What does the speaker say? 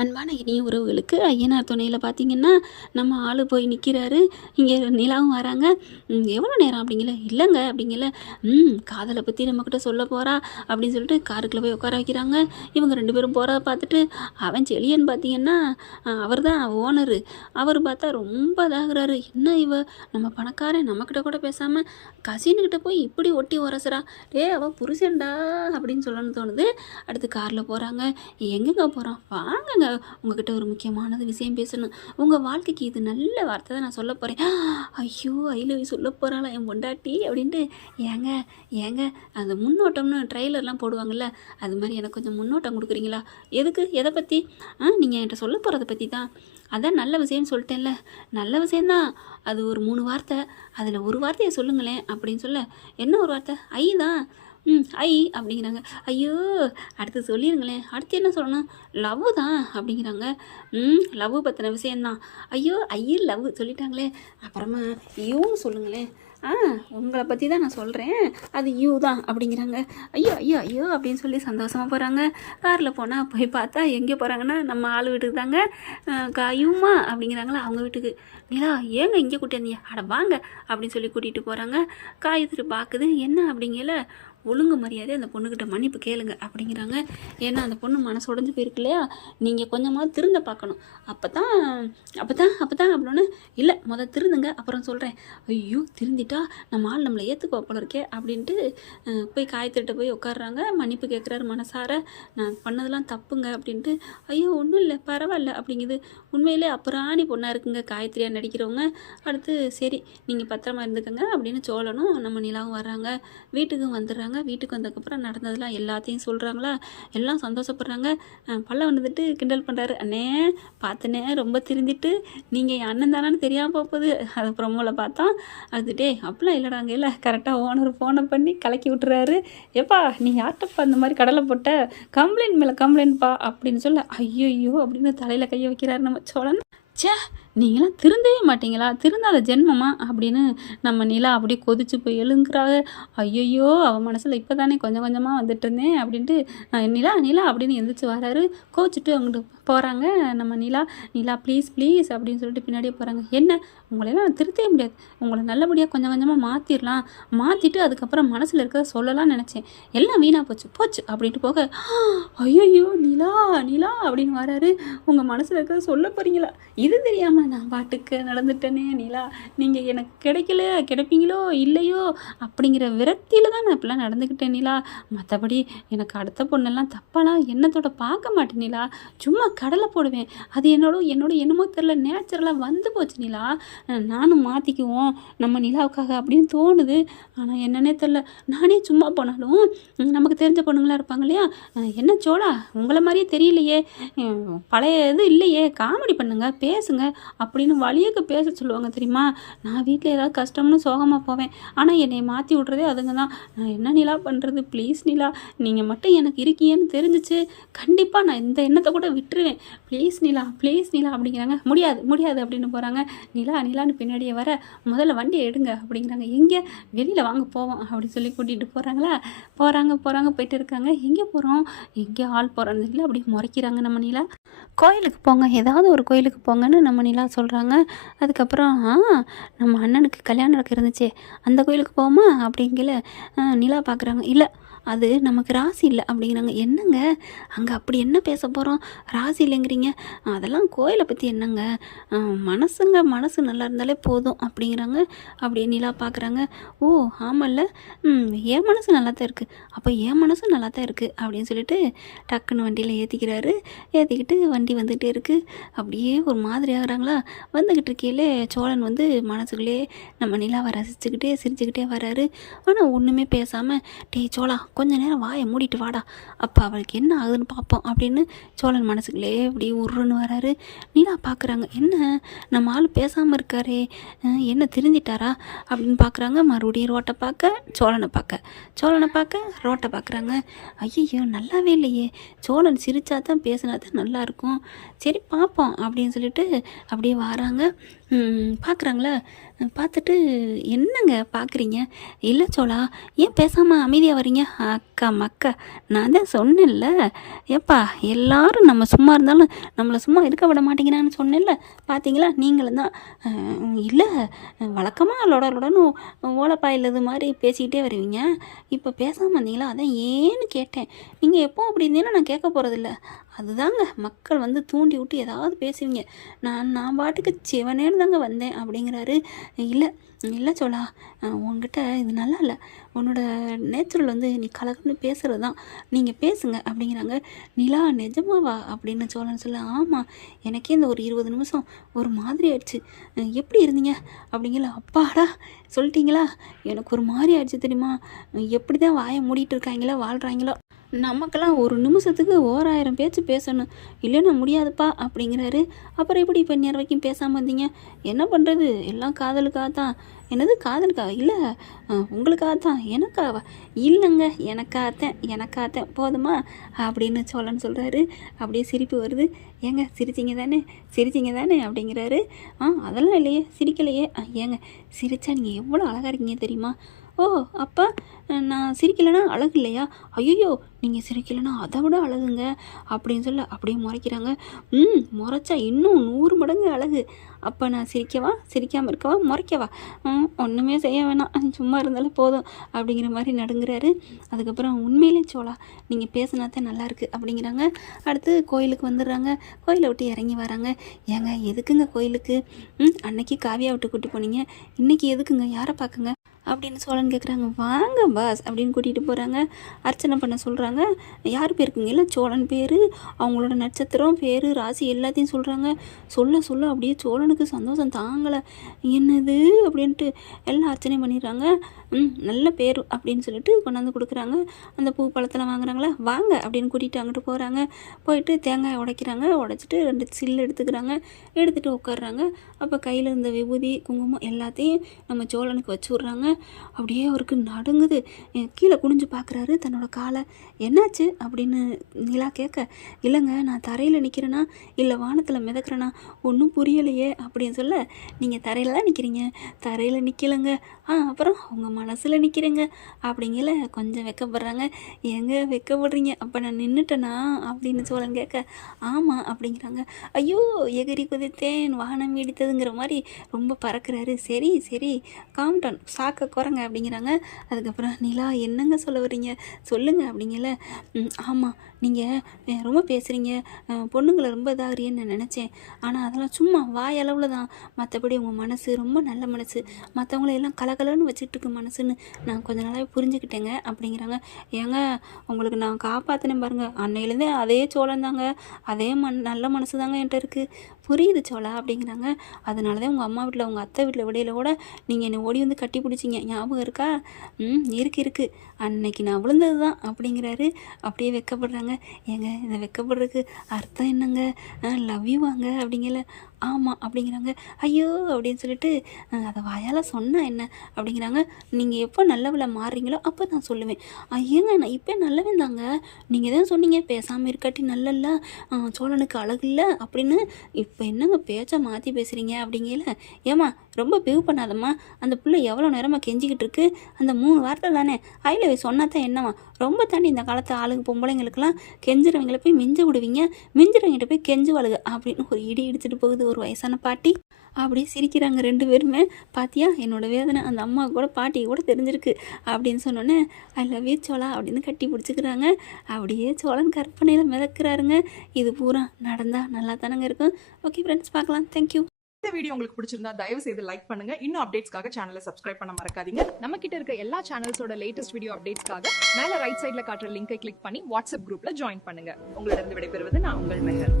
அன்பான இனிய உறவுகளுக்கு ஐயனார் துணையில் பார்த்தீங்கன்னா நம்ம ஆள் போய் நிற்கிறாரு. இங்கே நிலாவும் வராங்க. எவ்வளோ நேரம் அப்படிங்கல, இல்லைங்க அப்படிங்கல, காதலை பற்றி நம்மக்கிட்ட சொல்ல போகிறா அப்படின்னு சொல்லிட்டு காருக்குள்ளே போய் உட்கார வைக்கிறாங்க. இவங்க 2 பேரும் போகிறத பார்த்துட்டு அவன் செழியன் பார்த்தீங்கன்னா அவர் தான் ஓனரு. அவர் பார்த்தா ரொம்ப இதாகிறாரு. என்ன இவ நம்ம பணக்காரன் நம்மக்கிட்ட கூட பேசாமல் கசின்கிட்ட போய் இப்படி ஒட்டி உரசுறா, அவள் புருஷன்டா அப்படின்னு சொல்லணும்னு தோணுது. அடுத்து காரில் போகிறாங்க. எங்கெங்க போகிறோம், வாங்கங்க உங்ககிட்ட ஒரு முக்கியமானது விஷயம் பேசணும். உங்கள் வாழ்க்கைக்கு இது நல்ல வார்த்தை தான் நான் சொல்ல போகிறேன். ஐயோ ஐ லவ் யூ சொல்ல போகிறாளா என் பொண்டாட்டி அப்படின்ட்டு. ஏங்க ஏங்க அந்த முன்னோட்டம்னு ட்ரெய்லர்லாம் போடுவாங்கள்ல, அது மாதிரி எனக்கு கொஞ்சம் முன்னோட்டம் கொடுக்குறீங்களா? எதுக்கு, எதை பற்றி? நீங்கள் என்கிட்ட சொல்ல போகிறத பற்றி தான். அதான் நல்ல விஷயம்னு சொல்லிட்டேன்ல, நல்ல விஷயந்தான். அது ஒரு 3 வார்த்தை, அதில் ஒரு வார்த்தையை சொல்லுங்களேன் அப்படின்னு சொல்ல. என்ன ஒரு வார்த்தை? ஐ தான். ஐ அப்படிங்கிறாங்க. ஐயோ அடுத்து சொல்லிடுங்களேன். அடுத்து என்ன சொல்லணும்? லவ் தான் அப்படிங்கிறாங்க. லவ் பற்றின விஷயந்தான். ஐயோ லவ் சொல்லிட்டாங்களே, அப்புறமா யூன்னு சொல்லுங்களேன். உங்களை பற்றி தான் நான் சொல்கிறேன், அது யூ தான் அப்படிங்கிறாங்க. ஐயோ ஐயோ ஐயோ அப்படின்னு சொல்லி சந்தோஷமாக போகிறாங்க. காரில் போனால் போய் பார்த்தா எங்கே போகிறாங்கன்னா நம்ம ஆள் வீட்டுக்கு தாங்க. யூமா அப்படிங்கிறாங்களா அவங்க வீட்டுக்கு. நிலா ஏங்க இங்கே கூட்டியாந்தீங்க, அட வாங்க அப்படின்னு சொல்லி கூட்டிகிட்டு போகிறாங்க. காயத்ரி பார்க்குது. என்ன அப்படிங்கல, ஒழுங்கு மரியாதை அந்த பொண்ணுக்கிட்ட மன்னிப்பு கேளுங்க அப்படிங்கிறாங்க. ஏன்னா அந்த பொண்ணு மனசு உடஞ்சி போயிருக்கு இல்லையா, நீங்கள் கொஞ்சமாக திருந்த பார்க்கணும். அப்போ தான் அப்படின்னு. இல்லை திருந்துங்க அப்புறம் சொல்கிறேன். ஐயோ திருந்திட்டா நம்ம ஆள் நம்மளை ஏற்றுக்கோ போல இருக்கே அப்படின்ட்டு போய் காயத்திட்ட போய் உட்காடுறாங்க. மன்னிப்பு கேட்குறாரு மனசார. நான் பண்ணதெல்லாம் தப்புங்க அப்படின்ட்டு. ஐயோ ஒன்றும் இல்லை பரவாயில்ல அப்படிங்குது. உண்மையிலே அப்புறாணி பொண்ணாக இருக்குங்க காயத்ரியாக நடிக்கிறவங்க. அடுத்து சரி நீங்கள் பத்திரமா இருந்துக்கங்க அப்படின்னு சோழனும் நம்ம நிலாவும் வர்றாங்க. வீட்டுக்கும் வந்துடுறாங்க. வீட்டுக்கு வந்ததுக்கப்புறம் நடந்ததெல்லாம் எல்லாத்தையும் சொல்கிறாங்களா, எல்லாம் சந்தோஷப்படுறாங்க. பல்ல வந்துட்டு கிண்டல் பண்ணுறாரு. அண்ணே பார்த்தனே ரொம்ப திருந்திட்டு, நீங்கள் என் அண்ணன் தானான்னு தெரியாமல் போகுது. அது ப்ரொமோவில் பார்த்தோம். அது அப்படிலாம் இல்லைடாங்க, இல்லை கரெக்டாக ஓனர் ஃபோனை பண்ணி கலக்கி விட்டுறாரு. எப்பா நீ யார்கிட்டப்பா அந்த மாதிரி கடலை போட்ட, கம்ப்ளைண்ட் மேலே கம்ப்ளைண்ட்ப்பா அப்படின்னு சொல்ல. ஐயோ அப்படின்னு தலையில் கையை வைக்கிறாரு நம்ம சோழன். நீங்களாம் திருந்தவே மாட்டீங்களா, திருந்தாத ஜென்மமா அப்படின்னு நம்ம நிலா அப்படியே கொதிச்சு போய் எழுங்குறாங்க. ஐயோ அவன் மனசில் இப்போ தானே கொஞ்சம் கொஞ்சமாக வந்துட்டு இருந்தேன் அப்படின்ட்டு நிலா நிலா அப்படின்னு எந்திரிச்சு வராரு. கோச்சிட்டு அங்கிட்டு போகிறாங்க நம்ம நிலா ப்ளீஸ் அப்படின்னு சொல்லிட்டு பின்னாடியே போகிறாங்க. என்ன உங்களையெல்லாம் நான் திருத்தவே முடியாது, உங்களை நல்லபடியாக கொஞ்சம் கொஞ்சமாக மாற்றிடலாம், மாற்றிட்டு அதுக்கப்புறம் மனசில் இருக்கிறத சொல்லலாம்னு நினச்சேன், எல்லாம் வீணாக போச்சு அப்படின்ட்டு போக. ஐயோ நிலா அப்படின்னு வராரு. உங்கள் மனசில் இருக்கிறத சொல்ல போகிறீங்களா, இது தெரியாமல் நான் பாட்டுக்கு நடந்துட்டேனே நிலா, நீங்கள் எனக்கு கிடைப்பீங்களோ இல்லையோ அப்படிங்கிற விரக்தியில் தான் நான் இப்படிலாம் நடந்துக்கிட்டேன் நிலா. மற்றபடி எனக்கு அடுத்த பொண்ணெல்லாம் தப்பாலாம் எண்ணத்தோட பார்க்க மாட்டேன் நிலா, சும்மா கடலை போடுவேன். அது என்னோட என்னமோ தெரில நேச்சுரலாக வந்து போச்சு நிலா. நானும் மாற்றிக்குவோம் நம்ம நிலாவுக்காக அப்படின்னு தோணுது. ஆனால் என்னன்னே தெரில, நானே சும்மா போனாலும் நமக்கு தெரிஞ்ச பொண்ணுங்களாம் இருப்பாங்க இல்லையா, என்ன சோழா உங்களை மாதிரியே தெரியலையே, பழைய இது இல்லையே, காமெடி பண்ணுங்க பேசுங்க அப்படின்னு வழியக்கு பேச சொல்லுவாங்க தெரியுமா. நான் வீட்டில் ஏதாவது கஷ்டம்னு சோகமாக போவேன், ஆனால் என்னை மாற்றி விட்றதே அதுங்க தான். நான் என்ன நிலா பண்ணுறது, ப்ளீஸ் நிலா நீங்கள் மட்டும் எனக்கு இருக்கீங்கன்னு தெரிஞ்சிச்சு கண்டிப்பாக நான் இந்த எண்ணத்தை கூட விட்டுருவேன், ப்ளீஸ் நிலா அப்படிங்கிறாங்க. முடியாது அப்படின்னு போகிறாங்க. நிலான்னு பின்னாடியே வர, முதல்ல வண்டியை எடுங்க அப்படிங்கிறாங்க. எங்கே, வெளியில் வாங்க போவோம் அப்படின்னு சொல்லி கூட்டிகிட்டு போகிறாங்களா. போகிறாங்க போயிட்டு இருக்காங்க. எங்கே போகிறோம், எங்கே ஆள் போகிறோன்னு தெரியல, அப்படி முறைக்கிறாங்க நம்ம நிலா. கோயிலுக்கு போங்க, ஏதாவது ஒரு கோயிலுக்கு போங்கன்னு நம்ம நிலா சொல்கிறாங்க. அதுக்கப்புறம் நம்ம அண்ணனுக்கு கல்யாணம் நடக்க இருந்துச்சு, அந்த கோயிலுக்கு போவோமா அப்படிங்கல நிலா பார்க்குறாங்க. இல்லை அது நமக்கு ராசி இல்லை அப்படிங்கிறாங்க. என்னங்க அங்கே அப்படி என்ன பேச போகிறோம், ராசி இல்லைங்கிறீங்க, அதெல்லாம் கோயிலை பற்றி என்னங்க, மனசு நல்லா இருந்தாலே போதும் அப்படிங்கிறாங்க. அப்படியே நிலா பார்க்குறாங்க. ஓ ஆமல்ல, என் மனசு நல்லா தான் இருக்குது, அப்போ என் மனசும் நல்லா தான் இருக்குது அப்படின்னு சொல்லிட்டு டக்குன்னு வண்டியில் ஏற்றிக்கிட்டு வண்டி வந்துகிட்டே இருக்குது. அப்படியே ஒரு மாதிரி ஆகிறாங்களா. வந்துக்கிட்டு இருக்கையிலே சோழன் வந்து மனசுக்குள்ளே நம்ம நிலாவை ரசிச்சுக்கிட்டே சிரிச்சுக்கிட்டே வராரு. ஆனால் ஒன்றுமே பேசாமல், சோழா கொஞ்ச நேரம் வாயை மூடிட்டு வாடா, அப்போ அவளுக்கு என்ன ஆகுதுன்னு பார்ப்போம் அப்படின்னு சோழன் மனசுக்குள்ளே இப்படி உருன்னு வராரு. நிலா பார்க்குறாங்க. என்ன நம்ம ஆள் பேசாமல் இருக்காரே, என்ன திருந்திட்டாரா அப்படின்னு பார்க்குறாங்க. மறுபடியும் ரோட்டை பார்க்க சோழனை பார்க்க ரோட்டை பார்க்குறாங்க. ஐயோ நல்லாவே இல்லையே, சோழன் சிரிச்சா தான் பேசினா தான் நல்லாயிருக்கும், சரி பார்ப்போம் அப்படின்னு சொல்லிட்டு அப்படியே வராங்க. பார்க்குறாங்களா, பார்த்துட்டு என்னங்க பார்க்குறீங்க? இல்லை சோலா, ஏன் பேசாமல் அமைதியாக வரீங்க? அக்கா மக்கா, நான் தான் சொன்னேன்ல, ஏப்பா எல்லாரும் நம்ம சும்மா இருந்தாலும் நம்மளை சும்மா இருக்க விட மாட்டேங்கிறான்னு சொன்னேன்ல, பார்த்தீங்களா நீங்களும் தான். இல்லை, வழக்கமாக லொடன்னு ஓலப்பாயில்லது மாதிரி பேசிக்கிட்டே வருவீங்க, இப்போ பேசாமல் இருந்தீங்களா, அதான் ஏன்னு கேட்டேன். நீங்கள் எப்போ அப்படி இருந்தீங்கன்னா நான் கேட்க போகிறதில்ல. அதுதாங்க மக்கள் வந்து தூண்டி விட்டு ஏதாவது பேசுவீங்க. நான் பாட்டுக்கு சிவனேன்னு தாங்க வந்தேன் அப்படிங்கிறாரு. இல்லை இல்லை சோலா, உங்ககிட்ட இது நல்லா இல்லை. உன்னோட நேச்சுரல் வந்து நீ கலகன்னு பேசுகிறது தான், நீங்கள் பேசுங்க அப்படிங்கிறாங்க. நிலா நிஜமாவா அப்படின்னு சோழன் சொல்ல, ஆமாம், எனக்கே இந்த ஒரு 20 நிமிஷம் ஒரு மாதிரி ஆயிடுச்சு. எப்படி இருந்தீங்க அப்படிங்கல. அப்பாடா சொல்லிட்டீங்களா, எனக்கு ஒரு மாதிரி ஆயிடுச்சு தெரியுமா. எப்படி தான் வாயை மூடிட்டு இருக்காங்களோ வாழ்கிறாங்களோ. நமக்கெல்லாம் ஒரு நிமிஷத்துக்கு 1000 பேச்சு பேசணும், இல்லைன்னா முடியாதுப்பா அப்படிங்கிறாரு. அப்புறம் எப்படி இப்போ நேரம் வரைக்கும் பேசாமல் இருந்தீங்க? என்ன பண்ணுறது, எல்லாம் காதலுக்காக தான். என்னது காதலுக்காக? இல்லை, உங்களுக்காக தான். எனக்காவா? இல்லைங்க, எனக்காகத்தேன் போதுமா அப்படின்னு சோழன் சொல்கிறாரு. அப்படியே சிரிப்பு வருது. ஏங்க சிரிச்சிங்க தானே அப்படிங்கிறாரு. அதெல்லாம் இல்லையே, சிரிக்கலையே. ஏங்க சிரிச்சா நீங்கள் எவ்வளோ அழகாக இருக்கீங்க தெரியுமா? ஓ, அப்போ நான் சிரிக்கலைன்னா அழகு இல்லையா? ஐயோ, நீங்கள் சிரிக்கலைன்னா அதை விட அழகுங்க அப்படின்னு சொல்ல அப்படியே முறைக்கிறாங்க. முறைச்சா இன்னும் 100 மடங்கு அழகு. அப்போ நான் சிரிக்கவா, சிரிக்காமல் இருக்கவா, முறைக்கவா? ஒன்றுமே செய்ய வேணாம், சும்மா இருந்தாலும் போதும் அப்படிங்கிற மாதிரி நடுங்கிறாரு. அதுக்கப்புறம் உண்மையிலே சோலா, நீங்கள் பேசினா தான் நல்லாயிருக்கு அப்படிங்கிறாங்க. அடுத்து கோயிலுக்கு வந்துடுறாங்க. கோயிலை விட்டு இறங்கி வராங்க. ஏங்க எதுக்குங்க கோயிலுக்கு? அன்னைக்கு காவியா விட்டு கூட்டி போனீங்க, இன்றைக்கி எதுக்குங்க, யாரை பார்க்குங்க அப்படின்னு சோழன் கேட்குறாங்க. வாங்க பாஸ் அப்படின்னு கூட்டிகிட்டு போகிறாங்க. அர்ச்சனை பண்ண சொல்கிறாங்க. யார் பேருக்குங்க? இல்லை, சோழன் பேர், அவங்களோட நட்சத்திரம் பேர், ராசி எல்லாத்தையும் சொல்கிறாங்க. சொல்ல அப்படியே சோழனுக்கு சந்தோஷம் தாங்கலை. என்னது அப்படின்ட்டு எல்லாம் அர்ச்சனை பண்ணிடுறாங்க. நல்ல பேர் அப்படின்னு சொல்லிட்டு கொண்டாந்து கொடுக்குறாங்க. அந்த பூ பழத்தெல்லாம் வாங்குறாங்களா, வாங்க அப்படின்னு கூட்டிகிட்டு அங்கிட்டு போகிறாங்க. போயிட்டு தேங்காய் உடைக்கிறாங்க. உடைச்சிட்டு 2 சில்லு எடுத்துக்கிறாங்க. எடுத்துகிட்டு உட்காடுறாங்க. அப்போ கையில் இருந்த விபூதி குங்குமம் எல்லாத்தையும் நம்ம சோழனுக்கு வச்சு விட்றாங்க. அப்படியே அவருக்கு நடுங்குது. கீழே குனிஞ்சு பார்க்குறாரு தன்னோட காலை. என்னாச்சு அப்படின்னு நிலா கேட்க, இல்லைங்க நான் தரையில் நிற்கிறேன்னா இல்லை வானத்தில் மிதக்கிறேன்னா ஒன்றும் புரியலையே அப்படின்னு சொல்ல, நீங்கள் தரையில் தான் நிற்கிறீங்க, தரையில் நிற்கலைங்க. அப்புறம் உங்கள் மனசில் நிற்கிறேங்க அப்படிங்கல. கொஞ்சம் வெக்கப்படுறாங்க. ஏங்க வெக்கப்படுறீங்க, அப்போ நான் நின்றுட்டேனா அப்படின்னு சோழன் கேட்க, ஆமாம் அப்படிங்கிறாங்க. ஐயோ, எகிரி குதித்தேன் வானம் இடித்ததுங்கிற மாதிரி ரொம்ப பறக்கிறாரு. சரி காம்டன் சாக்க குறைங்க அப்படிங்கிறாங்க. அதுக்கப்புறம் நிலா என்னங்க சொல்ல வரீங்க சொல்லுங்க அப்படிங்கல. ஆமாம், நீங்கள் ரொம்ப பேசுகிறீங்க, பொண்ணுங்களை ரொம்ப இதாகிறீன்னு நான் நினச்சேன். ஆனால் அதெல்லாம் சும்மா வாயளவில் தான். மற்றபடி உங்கள் மனசு ரொம்ப நல்ல மனசு, மற்றவங்கள எல்லாம் கலகலன்னு வச்சுட்டு இருக்க மனசுன்னு நான் கொஞ்ச நாளாக புரிஞ்சுக்கிட்டேங்க அப்படிங்கிறாங்க. ஏங்க உங்களுக்கு நான் காப்பாற்றினேன் பாருங்கள், அன்னையிலேருந்தே அதே சோழன் தாங்க, அதே நல்ல மனசு தாங்க என்கிட்ட இருக்குது. புரியுது சோழா அப்படிங்கிறாங்க. அதனால தான் உங்கள் அம்மா வீட்டில் உங்கள் அத்தை வீட்டில் விடையில கூட நீங்கள் என்னை ஓடி வந்து கட்டி பிடிச்சிங்க, ஞாபகம் இருக்கா? இருக்கு அன்னைக்கு நான் விழுந்தது தான் அப்படிங்கிறாரு. அப்படியே வெக்கப்படுறாங்க. ஏங்க இதை வெக்கப்படுறதுக்கு அர்த்தம் என்னங்க? லவ் யூ வாங்க அப்படிங்கல. ஆமாம் அப்படிங்கிறாங்க. ஐயோ அப்படின்னு சொல்லிட்டு அதை வாயால் சொன்னால் என்ன அப்படிங்கிறாங்க. நீங்கள் எப்போ நல்லவளை மாறுறீங்களோ அப்போ நான் சொல்லுவேன். ஐயங்க நான் இப்போ நல்லவன் தாங்க, நீங்கள் தான் சொன்னீங்க பேசாமல் இருக்காட்டி நல்லல்ல, சோழனுக்கு அழகு இல்லை அப்படின்னு. இப்போ என்னங்க பேச்சை மாற்றி பேசுகிறீங்க அப்படிங்கல. ஏம்மா ரொம்ப பிவு பண்ணாதம்மா, அந்த பிள்ளை எவ்வளோ நேரமாக கெஞ்சிக்கிட்டு இருக்கு, அந்த 3 வார்த்தை தானே ஐ லவ் யூ சொன்னா தான் என்னவா? ரொம்ப தாண்டி இந்த காலத்து ஆளுங்க பொம்பளைங்களுக்கெல்லாம் கெஞ்சுறவங்கள போய் மிஞ்ச விடுவீங்க, மிஞ்சுறவங்கிட்ட போய் கெஞ்சுவாளுங்க அப்படின்னு ஒரு இடி இடிச்சிட்டு போகுது ஒரு வயசான பாட்டி. அப்படியே சிரிக்கிறாங்க 2 பேருமே. பாத்தியா என்னோட வேதனை அந்த அம்மாவுக்கு கூட பாட்டிக்கு கூட தெரிஞ்சிருக்கு அப்படின்னு சொன்னோன்னே ஐ லவ் யூ சோழா அப்படின்னு கட்டி பிடிச்சிக்கிறாங்க. அப்படியே சோழன் கற்பனையில் மிதக்கிறாருங்க. இது பூரா நடந்தால் நல்லா தானங்க இருக்கும். ஓகே ஃப்ரெண்ட்ஸ், பார்க்கலாம். தேங்க்யூ. இந்த வீடியோ உங்களுக்கு பிடிச்சிருந்தா தயவு செய்து லைக் பண்ணுங்க. இன்னும் அப்டேட்ஸ்க்காக சேனலை சப்ஸ்கிரைப் பண்ண மறக்காதீங்க. நம்ம கிட்ட இருக்க எல்லா சேனல்ஸோட லேட்டஸ்ட் வீடியோ அப்டேட்ஸ்க்காக மேல ரைட் சைடுல காட்டுற லிங்கை கிளிக் பண்ணி வாட்ஸ்அப் குரூப்ல ஜாயின் பண்ணுங்க. உங்களிடம் விடைபெறுவது நான் உங்கள் மெஹர்.